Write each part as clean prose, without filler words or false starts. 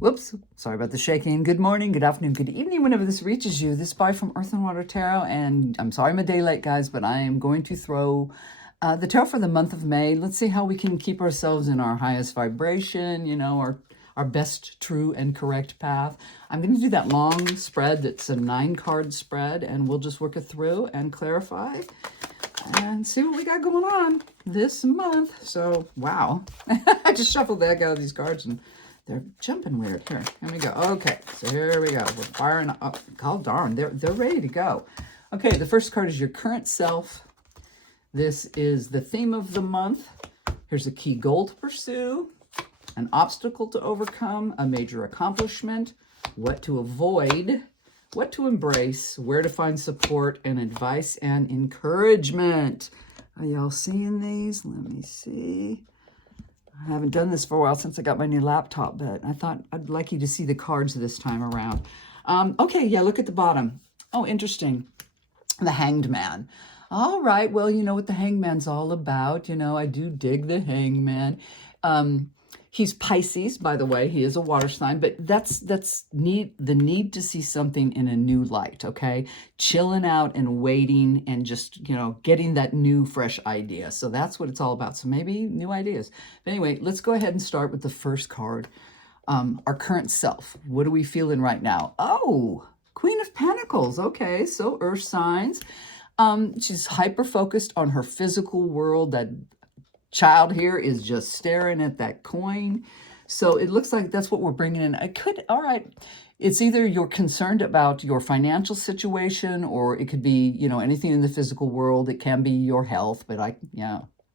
Whoops, sorry about the shaking. Good morning, good afternoon, good evening, whenever this reaches you. This is Bai from Earth and Water Tarot, and I'm sorry I'm a day late, guys, but I am going to throw the tarot for the month of May. Let's see how we can keep ourselves in our highest vibration, our best, true, and correct path. I'm going to do that long spread that's a 9-card spread, and we'll just work it through and clarify and see what we got going on this month. So, wow. I just shuffled the heck out of these cards and they're jumping weird. Here we go. Okay, so here we go. We're firing up. God darn, they're ready to go. Okay, the first card is your current self. This is the theme of the month. Here's a key goal to pursue, an obstacle to overcome, a major accomplishment, what to avoid, what to embrace, where to find support and advice and encouragement. Are y'all seeing these? Let me see. I haven't done this for a while since I got my new laptop, but I thought I'd like you to see the cards this time around. Okay, yeah, look at the bottom. Oh, interesting. The Hanged Man. All right, well, you know what the Hanged Man's all about. I do dig the Hanged Man. He's Pisces, by the way. He is a water sign, but that's the need to see something in a new light, okay? Chilling out and waiting and just, getting that new, fresh idea. So that's what it's all about. So maybe new ideas. But anyway, let's go ahead and start with the first card. Our current self. What are we feeling right now? Oh, Queen of Pentacles. Okay, so earth signs. She's hyper-focused on her physical world. That child here is just staring at that coin. So it looks like that's what we're bringing in. All right. It's either you're concerned about your financial situation, or it could be, anything in the physical world. It can be your health, but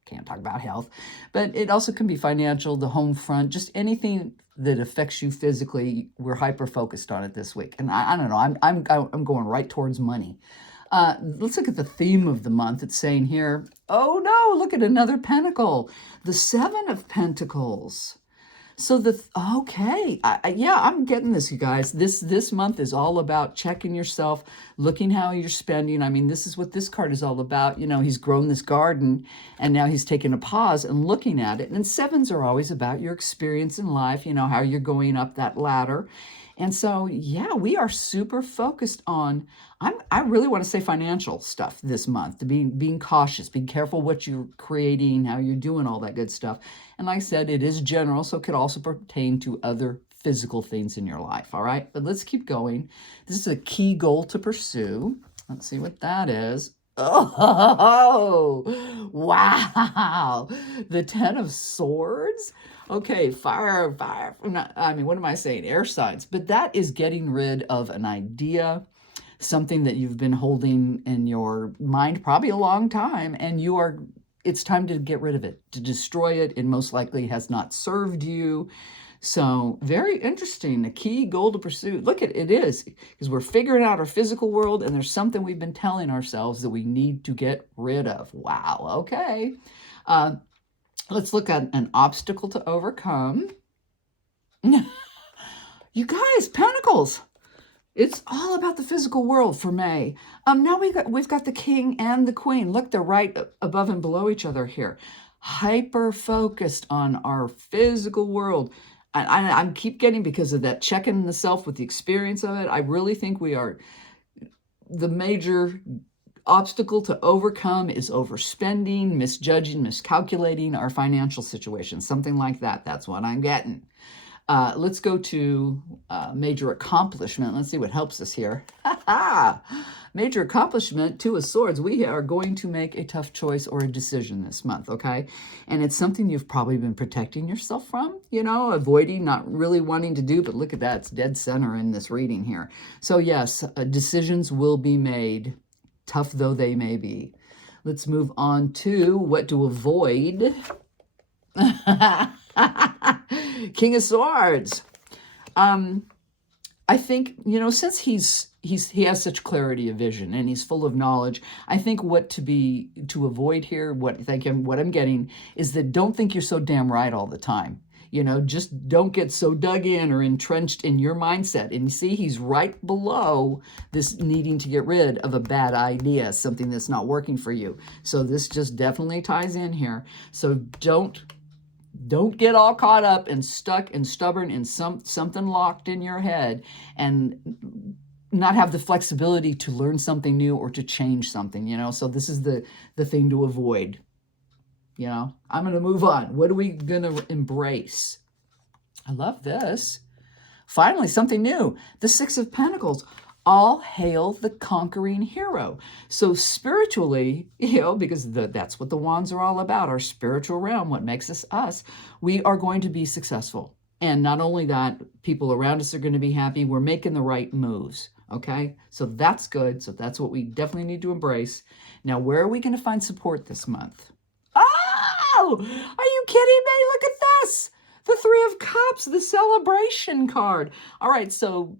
can't talk about health. But it also can be financial, the home front, just anything that affects you physically. We're hyper-focused on it this week. And I don't know, I'm going right towards money. Let's look at the theme of the month. It's saying here, oh no, look at another pentacle, the 7 of Pentacles. So okay, I'm getting this, you guys. This month is all about checking yourself, looking how you're spending. I mean, this is what this card is all about. He's grown this garden, and now he's taking a pause and looking at it. And 7s are always about your experience in life, how you're going up that ladder. And so, we are super focused on, I really want to say financial stuff this month, to being cautious, being careful what you're creating, how you're doing, all that good stuff. And like I said, it is general, so it could also pertain to other physical things in your life, all right? But let's keep going. This is a key goal to pursue. Let's see what that is. Oh, wow. The 10 of Swords. Okay, fire. What am I saying? Air signs. But that is getting rid of an idea, something that you've been holding in your mind probably a long time, and it's time to get rid of it, to destroy it. It most likely has not served you. So very interesting. A key goal to pursue. Look at it is, because we're figuring out our physical world, and there's something we've been telling ourselves that we need to get rid of. Wow. Okay. Let's look at an obstacle to overcome. You guys, Pentacles. It's all about the physical world for May. Now we've got the King and the Queen. Look, they're right above and below each other here. Hyper focused on our physical world. I keep getting, because of that checking the self with the experience of it, I really think we are, the major obstacle to overcome is overspending, misjudging, miscalculating our financial situation, something like that. That's what I'm getting. Let's go to major accomplishment. Let's see what helps us here. Major accomplishment, 2 of Swords. We are going to make a tough choice or a decision this month, okay? And it's something you've probably been protecting yourself from, avoiding, not really wanting to do, but look at that. It's dead center in this reading here. So yes, decisions will be made, tough though they may be. Let's move on to what to avoid. King of Swords. I think, since he has such clarity of vision and he's full of knowledge, I think what to avoid here, what I'm getting is that don't think you're so damn right all the time. Just don't get so dug in or entrenched in your mindset. And you see, he's right below this needing to get rid of a bad idea, something that's not working for you. So this just definitely ties in here. So don't Don't get all caught up and stuck and stubborn in something locked in your head and not have the flexibility to learn something new or to change something, you know? So this is the thing to avoid, you know? I'm going to move on. What are we going to embrace? I love this. Finally, something new. The Six of Pentacles. All hail the conquering hero. So spiritually, you know, because that's what the wands are all about, our spiritual realm, what makes us us, we are going to be successful. And not only that, people around us are going to be happy. We're making the right moves, okay? So that's good. So that's what we definitely need to embrace. Now, where are we going to find support this month? Oh, are you kidding me? Look at this. The Three of Cups, the celebration card. All right, so,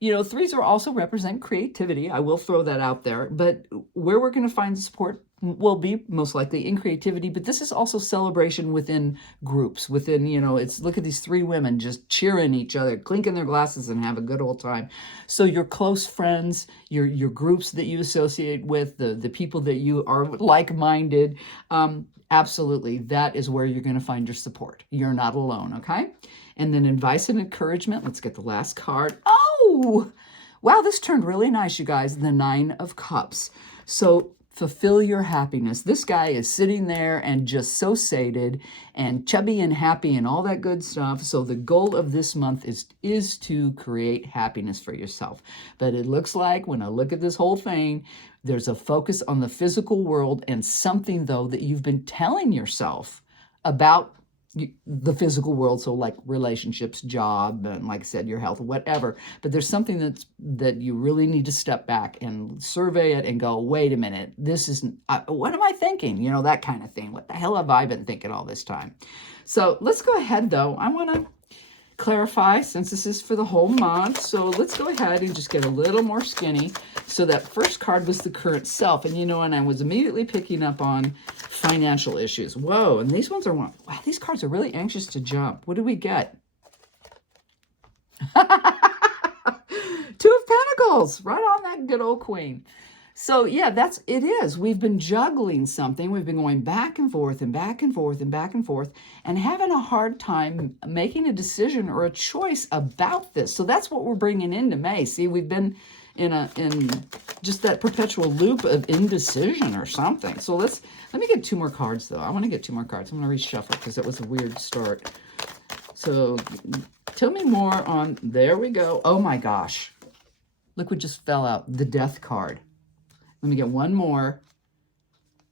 you know, threes are also represent creativity. I will throw that out there. But where we're going to find support will be most likely in creativity. But this is also celebration within groups, within, you know, it's look at these three women just cheering each other, clinking their glasses and have a good old time. So your close friends, your groups that you associate with, the people that you are like-minded, absolutely, that is where you're going to find your support. You're not alone, okay? And then advice and encouragement. Let's get the last card. Oh, wow, this turned really nice, you guys. The Nine of Cups. So fulfill your happiness. This guy is sitting there and just so sated and chubby and happy and all that good stuff. So the goal of this month is to create happiness for yourself. But it looks like when I look at this whole thing, there's a focus on the physical world and something, though, that you've been telling yourself about the physical world. So like relationships, job, and like I said, your health, whatever. But there's something that you really need to step back and survey it and go, wait a minute, this isn't, what am I thinking? You know, that kind of thing. What the hell have I been thinking all this time? So let's go ahead, though. I want to clarify, since this is for the whole month, so let's go ahead and just get a little more skinny. So that first card was the current self, and you know, and I was immediately picking up on financial issues. Whoa, and these ones are, wow, these cards are really anxious to jump. What do we get? Two of Pentacles, right on that good old queen. So yeah, it is. We've been juggling something. We've been going back and forth and back and forth and back and forth and having a hard time making a decision or a choice about this. So that's what we're bringing into May. See, we've been in just that perpetual loop of indecision or something. So let me get two more cards, though. I want to get two more cards. I'm going to reshuffle because that was a weird start. So tell me more on, there we go. Oh my gosh. Look what just fell out. The Death card. Let me get one more.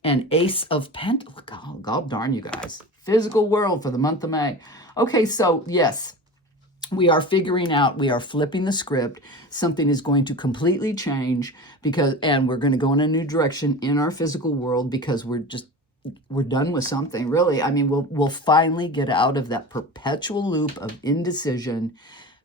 And Ace of Pentacles. God darn you guys. Physical world for the month of May. Okay, so yes, we are figuring out, we are flipping the script. Something is going to completely change and we're going to go in a new direction in our physical world because we're done with something, really. I mean, we'll finally get out of that perpetual loop of indecision,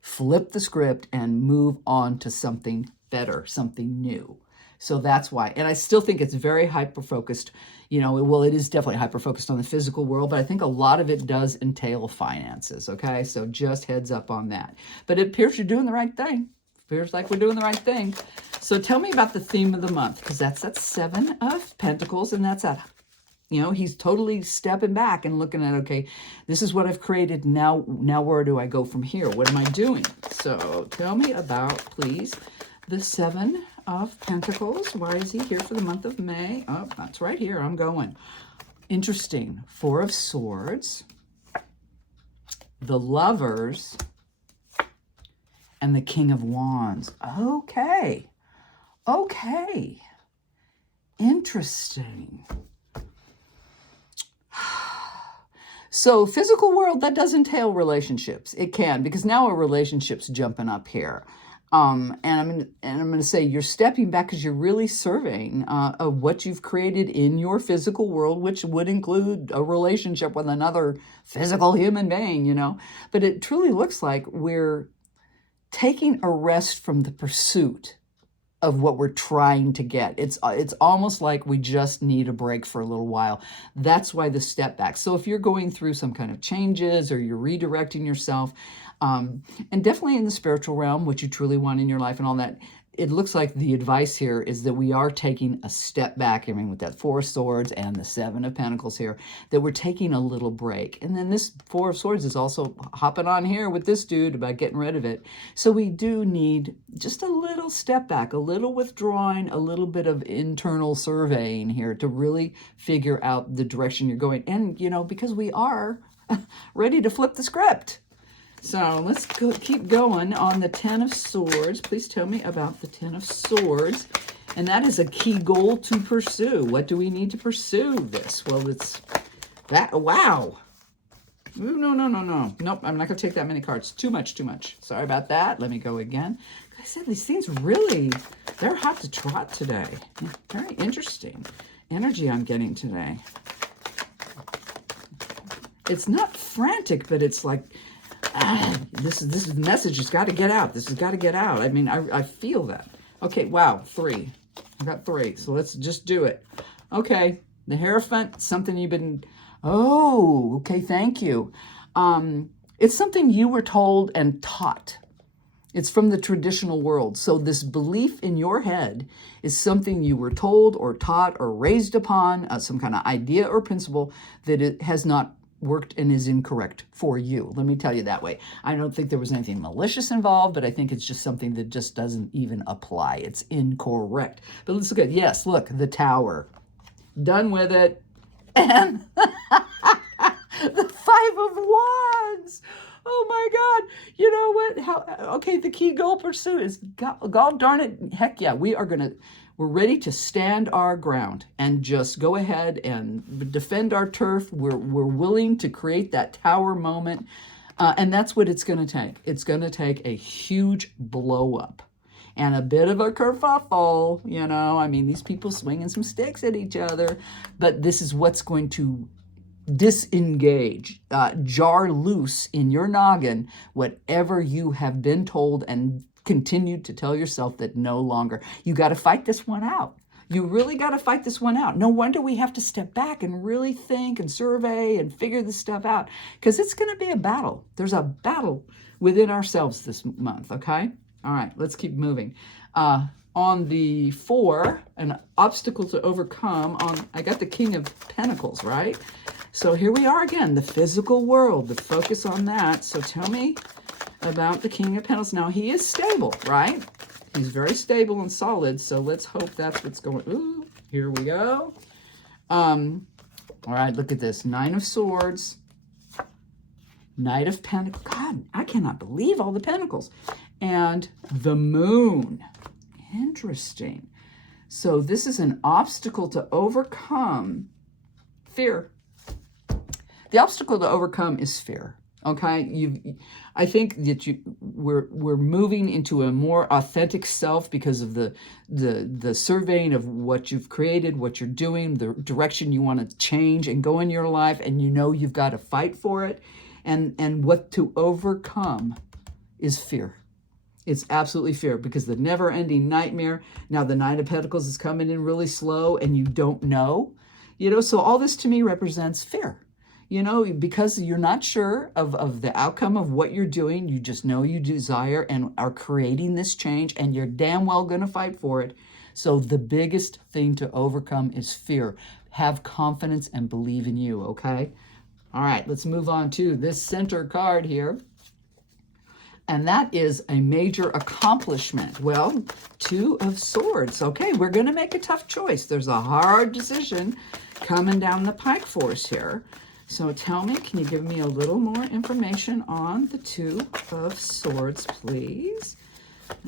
flip the script, and move on to something better, something new. So that's why. And I still think it's very hyper-focused. You know, well, it is definitely hyper-focused on the physical world, but I think a lot of it does entail finances, okay? So just heads up on that. But it appears you're doing the right thing. It appears like we're doing the right thing. So tell me about the theme of the month, because that's that Seven of Pentacles, and that's that, you know, he's totally stepping back and looking at, okay, this is what I've created. Now where do I go from here? What am I doing? So tell me about, please, the Seven of Pentacles. Why is he here for the month of May? Oh, that's right here. I'm going. Interesting. Four of Swords, the Lovers, and the King of Wands. Okay. Okay. Interesting. So physical world, that does entail relationships. It can, because now a relationship's jumping up here. And I'm going to say you're stepping back because you're really surveying of what you've created in your physical world, which would include a relationship with another physical human being, you know. But it truly looks like we're taking a rest from the pursuit of what we're trying to get. It's almost like we just need a break for a little while. That's why the step back. So if you're going through some kind of changes or you're redirecting yourself, and definitely in the spiritual realm, what you truly want in your life and all that, it looks like the advice here is that we are taking a step back. I mean, with that Four of Swords and the Seven of Pentacles here, that we're taking a little break. And then this Four of Swords is also hopping on here with this dude about getting rid of it. So we do need just a little step back, a little withdrawing, a little bit of internal surveying here to really figure out the direction you're going. And, you know, because we are ready to flip the script. So let's keep going on the Ten of Swords. Please tell me about the Ten of Swords. And that is a key goal to pursue. What do we need to pursue this? Well, it's that. Wow. Ooh, no. Nope, I'm not going to take that many cards. Too much. Sorry about that. Let me go again. I said these things really, they're hot to trot today. Very interesting energy I'm getting today. It's not frantic, but it's like, this message has got to get out. This has got to get out. I mean, I feel that. Okay, wow, 3. I got 3, so let's just do it. Okay, the Hierophant, something you've been, oh, okay, thank you. It's something you were told and taught. It's from the traditional world. So this belief in your head is something you were told or taught or raised upon, some kind of idea or principle that it has not worked and is incorrect for you. Let me tell you that way. I don't think there was anything malicious involved, but I think it's just something that just doesn't even apply. It's incorrect. But let's look at, yes, look, the Tower. Done with it. And the Five of Wands. Oh my God. You know what? Okay, the key goal pursuit is, God darn it, heck yeah, we're ready to stand our ground and just go ahead and defend our turf. We're willing to create that tower moment. And that's what it's going to take. It's going to take a huge blow up and a bit of a kerfuffle, you know. I mean, these people swinging some sticks at each other, but this is what's going to disengage, jar loose in your noggin whatever you have been told and continued to tell yourself that no longer. You got to fight this one out. You really got to fight this one out. No wonder we have to step back and really think and survey and figure this stuff out, because it's going to be a battle. There's a battle within ourselves this month, okay? All right, let's keep moving. On the 4, an obstacle to overcome, I got the King of Pentacles, right? So here we are again, the physical world, the focus on that. So tell me about the King of Pentacles. Now, he is stable, right? He's very stable and solid, so let's hope that's what's going. Ooh, here we go. All right, look at this. 9 of Swords, Knight of Pentacles. God, I cannot believe all the Pentacles. And the Moon. Interesting. So this is an obstacle to overcome. Fear. The obstacle to overcome is fear. Okay, I think that we're moving into a more authentic self because of the surveying of what you've created, what you're doing, the direction you want to change and go in your life, and you know you've got to fight for it, and what to overcome is fear. It's absolutely fear, because the never-ending nightmare. Now the Nine of Pentacles is coming in really slow, and you don't know, you know. So all this to me represents fear. You know, because you're not sure of the outcome of what you're doing. You just know you desire and are creating this change, and you're damn well going to fight for it. So the biggest thing to overcome is fear. Have confidence and believe in you, okay? All right, let's move on to this center card here. And that is a major accomplishment. Well, 2 of Swords. Okay, we're going to make a tough choice. There's a hard decision coming down the pike for us here. So tell me, can you give me a little more information on the 2 of Swords, please?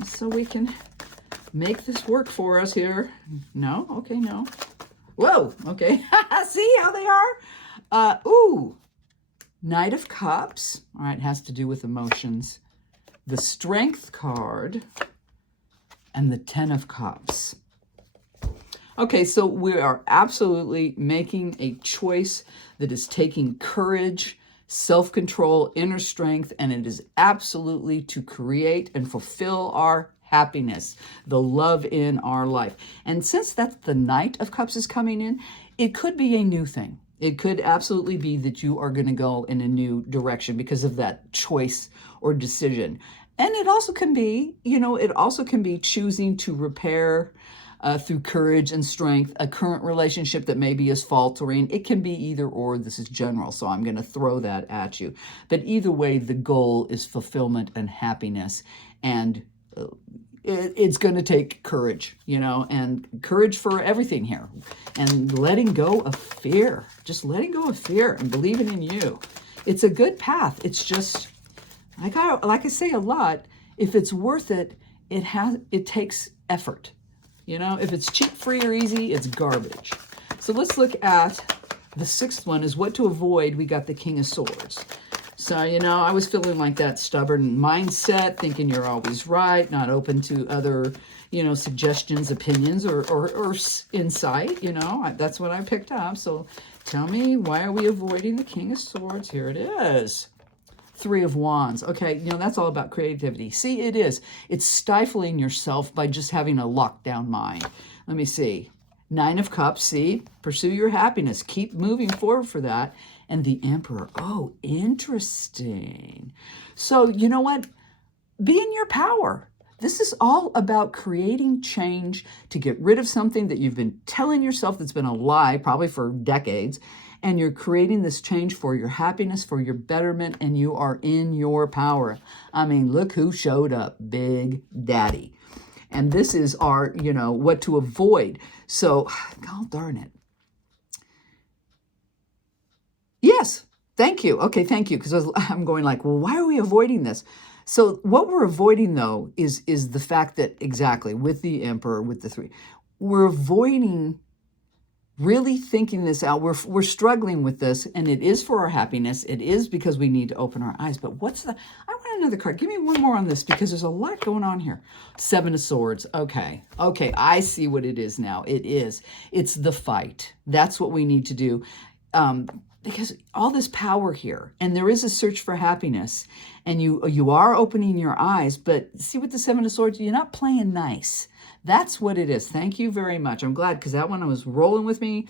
So we can make this work for us here. No? Okay, no. Whoa, okay. See how they are? Ooh, Knight of Cups. All right, has to do with emotions. The Strength card and the 10 of Cups. Okay, so we are absolutely making a choice that is taking courage, self-control, inner strength, and it is absolutely to create and fulfill our happiness, the love in our life. And since that's the Knight of Cups is coming in, it could be a new thing. It could absolutely be that you are going to go in a new direction because of that choice or decision. And it also can be, it also can be choosing to repair through courage and strength a current relationship that maybe is faltering. It can be either or. This is general, so I'm going to throw that at you. But either way, the goal is fulfillment and happiness. And it's going to take courage, and courage for everything here. And letting go of fear. Just letting go of fear and believing in you. It's a good path. It's just, like I say a lot, if it's worth it, it takes effort. If it's cheap, free, or easy, it's garbage. So let's look at the sixth one is what to avoid. We got the King of Swords. So, I was feeling like that stubborn mindset, thinking you're always right, not open to other, suggestions, opinions, or insight. That's what I picked up. So tell me, why are we avoiding the King of Swords? Here it is. Three of Wands. Okay, that's all about creativity. See, it is. It's stifling yourself by just having a locked down mind. Let me see. Nine of Cups, see? Pursue your happiness. Keep moving forward for that. And the Emperor. Oh, interesting. So, you know what? Be in your power. This is all about creating change to get rid of something that you've been telling yourself that's been a lie, probably for decades. And you're creating this change for your happiness, for your betterment, and you are in your power. I mean, look who showed up, Big Daddy. And this is our, what to avoid. So, God darn it. Yes, thank you. Okay, thank you. Because I'm going like, well, why are we avoiding this? So what we're avoiding, though, is the fact that exactly with the Emperor, with the three, we're avoiding really thinking this out. We're struggling with this, and it is for our happiness. It is because we need to open our eyes. But I want another card. Give me one more on this because there's a lot going on here. Seven of Swords. Okay, I see what it is now. It's the fight. That's what we need to do. Because all this power here, and there is a search for happiness, and you are opening your eyes, but see with the Seven of Swords, you're not playing nice. That's what it is. Thank you very much. I'm glad because that one was rolling with me.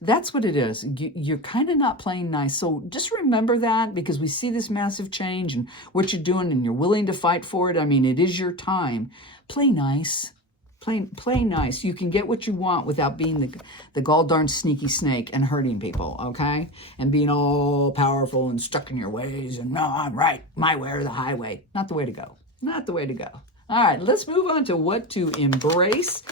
That's what it is. You're kind of not playing nice. So just remember that because we see this massive change and what you're doing and you're willing to fight for it. I mean, it is your time. Play nice. Play nice. You can get what you want without being the gall darn sneaky snake and hurting people, okay? And being all powerful and stuck in your ways and no, I'm right, my way or the highway. Not the way to go. Not the way to go. All right, let's move on to what to embrace.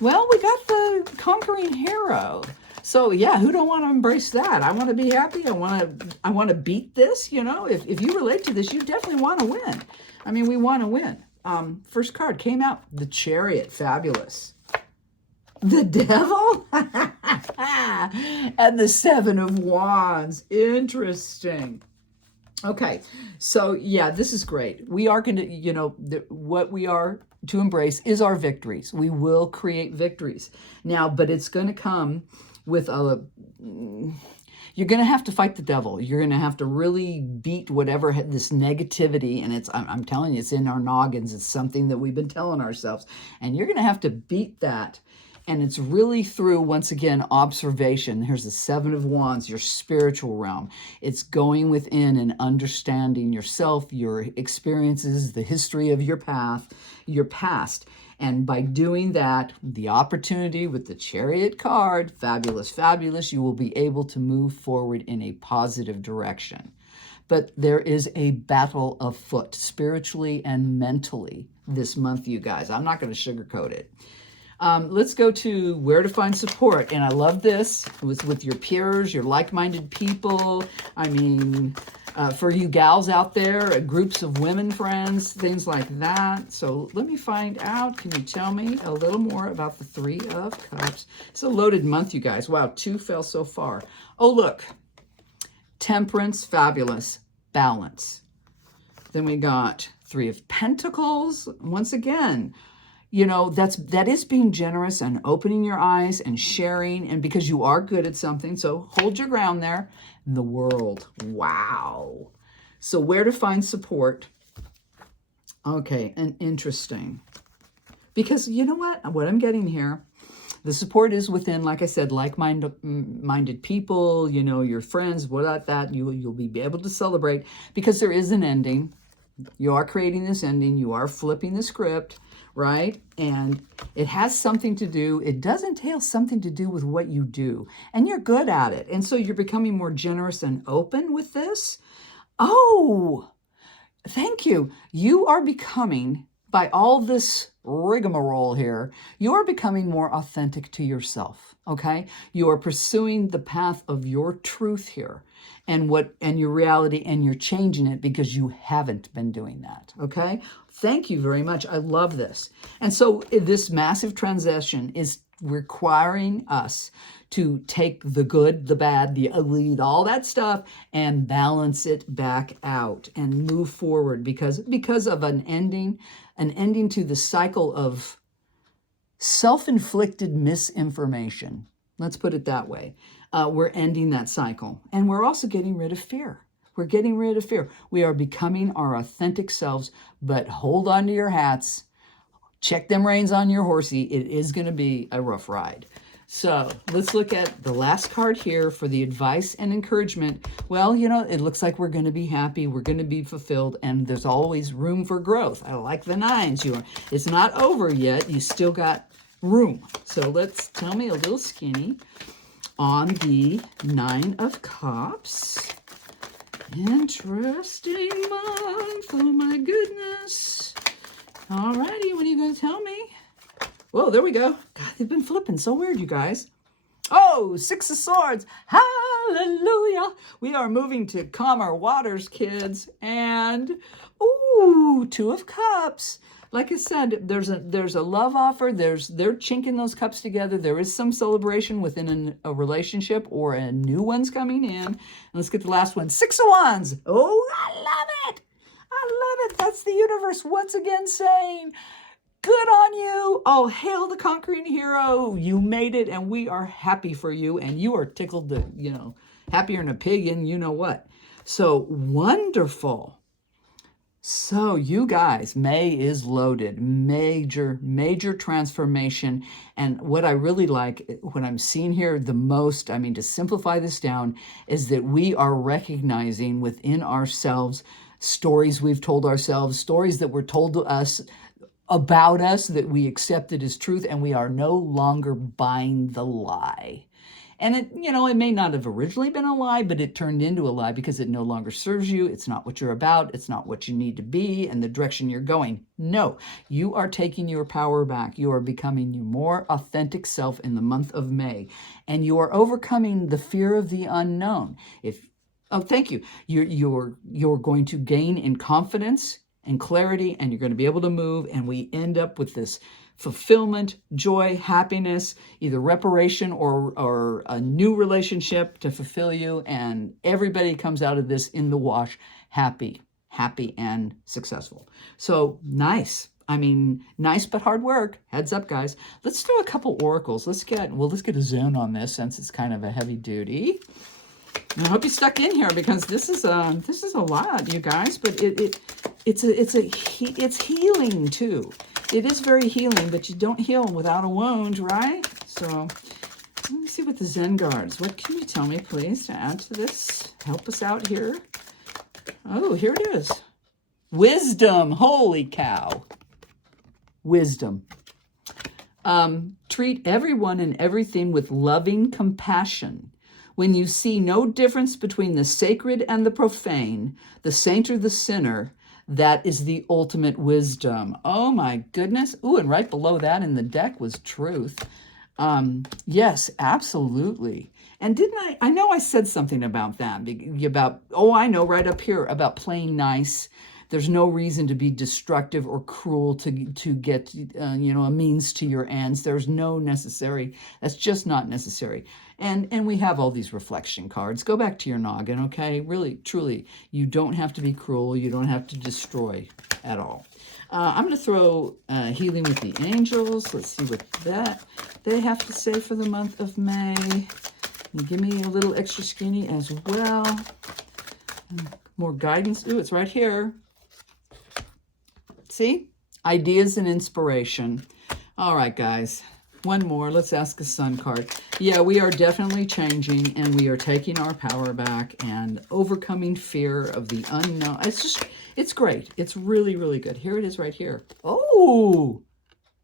Well, we got the conquering hero. So yeah, who don't want to embrace that? I want to be happy. I want to beat this. If you relate to this, you definitely want to win. I mean, we want to win. First card came out, the Chariot. Fabulous. The Devil and the Seven of Wands. Interesting. Okay, so yeah, this is great. We are going to, what we are to embrace is our victories. We will create victories now, but it's going to come with you're going to have to fight the devil. You're going to have to really beat whatever this negativity, and I'm telling you, it's in our noggins. It's something that we've been telling ourselves, and you're going to have to beat that. And it's really through, once again, observation. Here's the Seven of Wands, your spiritual realm. It's going within and understanding yourself, your experiences, the history of your past. And by doing that, the opportunity with the Chariot card, fabulous, fabulous, you will be able to move forward in a positive direction. But there is a battle afoot, spiritually and mentally, this month, you guys. I'm not going to sugarcoat it. Let's go to where to find support. And I love this with your peers, your like-minded people. I mean, for you gals out there, groups of women friends, things like that. So let me find out. Can you tell me a little more about the Three of Cups? It's a loaded month, you guys. Wow, 2 fell so far. Oh, look. Temperance, fabulous. Balance. Then we got Three of Pentacles. Once again, that is being generous and opening your eyes and sharing, and because you are good at something, so hold your ground there. The World. Wow. So where to find support? Okay, and interesting. Because you know what I'm getting here, the support is within, like I said, like-minded people, your friends, without that, you'll be able to celebrate because there is an ending. You are creating this ending. You are flipping the script, right? And it has something to do, it does entail something to do with what you do. And you're good at it. And so you're becoming more generous and open with this. Oh, thank you. You are becoming, by all this rigmarole here, you are becoming more authentic to yourself, okay? You are pursuing the path of your truth here and your reality, and you're changing it because you haven't been doing that, okay? Thank you very much. I love this. And so this massive transition is requiring us to take the good, the bad, the ugly, all that stuff, and balance it back out and move forward because of an ending to the cycle of self-inflicted misinformation. Let's put it that way. We're ending that cycle, and we're also getting rid of fear. We're getting rid of fear. We are becoming our authentic selves, but hold on to your hats. Check them reins on your horsey. It is going to be a rough ride. So let's look at the last card here for the advice and encouragement. Well, you know, it looks like we're going to be happy. We're going to be fulfilled, and there's always room for growth. I like the nines. It's not over yet. You still got room. So let's tell me a little skinny on the 9 of Cups. Interesting month. Oh my goodness. All righty, what are you going to tell me? Whoa, there we go. God, they've been flipping so weird, you guys. Oh, 6 of Swords. Hallelujah. We are moving to calmer waters, kids. And, ooh, 2 of Cups. Like I said, there's a love offer. They're chinking those cups together. There is some celebration within a relationship, or a new one's coming in. And let's get the last one. 6 of Wands. Oh, I love it. I love it. That's the universe once again saying, good on you. Oh, hail the conquering hero. You made it, and we are happy for you. And you are tickled to, happier than a pig in you know what. So wonderful. So you guys, May is loaded. Major, major transformation. And what I really like, what I'm seeing here the most, I mean, to simplify this down, is that we are recognizing within ourselves stories we've told ourselves, stories that were told to us about us that we accepted as truth, and we are no longer buying the lie. And it may not have originally been a lie, but it turned into a lie because it no longer serves you. It's not what you're about. It's not what you need to be and the direction you're going. No, you are taking your power back. You are becoming your more authentic self in the month of May, and you are overcoming the fear of the unknown. Oh, thank you. You're going to gain in confidence and clarity, and you're going to be able to move, and we end up with this fulfillment, joy, happiness, either reparation or a new relationship to fulfill you, and everybody comes out of this in the wash happy and successful. So nice. I mean, nice but hard work. Heads up, guys. Let's do a couple oracles. Let's get a zone on this since it's kind of a heavy duty. And I hope you stuck in here because this is a lot, you guys. But it's healing too. It is very healing, but you don't heal without a wound, right? So let me see what the Zen guards. What can you tell me, please, to add to this? Help us out here. Oh, here it is. Wisdom. Holy cow. Wisdom. Treat everyone and everything with loving compassion. When you see no difference between the sacred and the profane, the saint or the sinner, that is the ultimate wisdom. Oh my goodness. Ooh, and right below that in the deck was truth. Yes, absolutely. And I know I said something about that, right up here, about playing nice. There's no reason to be destructive or cruel to get, a means to your ends. There's no necessary. That's just not necessary. And we have all these reflection cards. Go back to your noggin, okay? Really, truly, you don't have to be cruel. You don't have to destroy at all. I'm going to throw Healing with the Angels. Let's see what they have to say for the month of May. And give me a little extra skinny as well. More guidance. Ooh, it's right here. See? Ideas and inspiration. All right, guys. One more. Let's ask a sun card. Yeah, we are definitely changing, and we are taking our power back and overcoming fear of the unknown. It's great. It's really, really good. Here it is right here. Oh,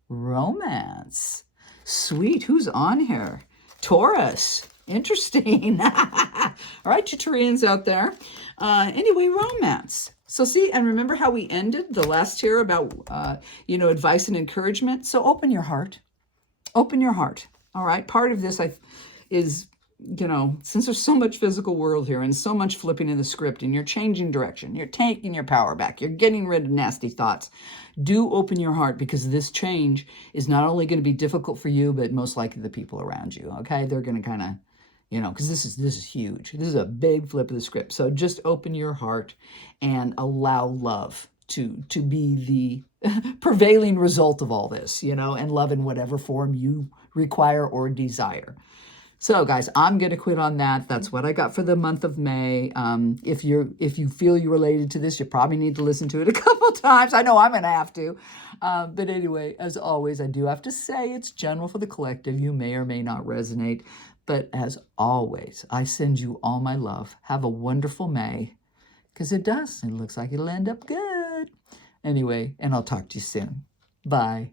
romance. Sweet. Who's on here? Taurus. Interesting. All right, you Taurians out there. Anyway, romance. So see, and remember how we ended the last year about, advice and encouragement? So open your heart. Open your heart. All right. Part of this is, since there's so much physical world here and so much flipping in the script and you're changing direction, you're taking your power back, you're getting rid of nasty thoughts, do open your heart, because this change is not only going to be difficult for you, but most likely the people around you. Okay. They're going to kind of, because this is huge. This is a big flip of the script. So just open your heart and allow love to be the prevailing result of all this, and love in whatever form you require or desire. So guys, I'm going to quit on that. That's what I got for the month of May. If you feel you're related to this, you probably need to listen to it a couple times. I know I'm going to have to. But anyway, as always, I do have to say it's general for the collective. You may or may not resonate. But as always, I send you all my love. Have a wonderful May, because it does. It looks like it'll end up good. Anyway, and I'll talk to you soon. Bye.